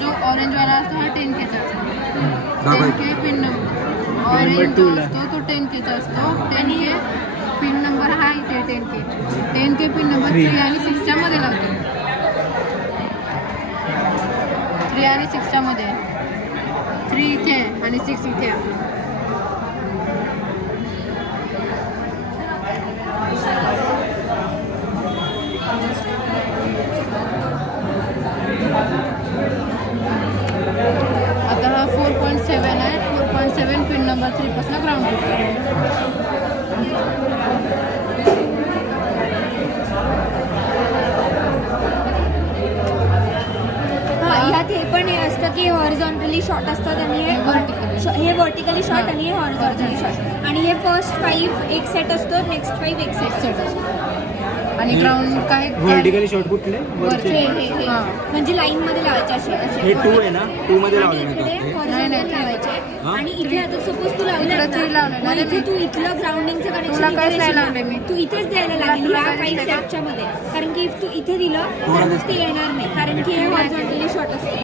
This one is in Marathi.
जो ऑरेंज वाला असतो हा 10K चा असतो. 10K pin number. ऑरेंज जो असतो तो 10K चा असतो. 10K पिन नंबर हा इथे 10K पिन नंबर 3 आणि 6 च्या मध्ये लावतो. 3 आणि 6 च्या मध्ये 3 इथे आणि 6 इथे. आता हा 4.7 आहे. 4.7 पिन नंबर 3 पासून ग्राउंड होतो. यात हे पण हे असतं की हॉरिझॉन्टली शॉर्ट असतात आणि हे व्हर्टिकली शॉर्ट आणि हे हॉरिझॉन्टली शॉर्ट. आणि हे फर्स्ट 5 एक सेट असतो, नेक्स्ट 5 एक सेट असतो. आणि ग्राउंड काय व्हर्टिकली शॉट कुठले म्हणजे लाईन मध्ये लावायचे असे. हे 2 आहे ना, 2 मध्ये लावले नाही लावायचे. आणि इथे आता सपोज तू लावलं इथे तू इथलं ग्राउंडिंगचं कनेक्शन तू इथेच द्यायला लागेल या 5 सेटच्या मध्ये. कारण की तू इथे दिलं तर ते येणार नाही, कारण की हे हॉरिझॉन्टली शॉर्ट असते.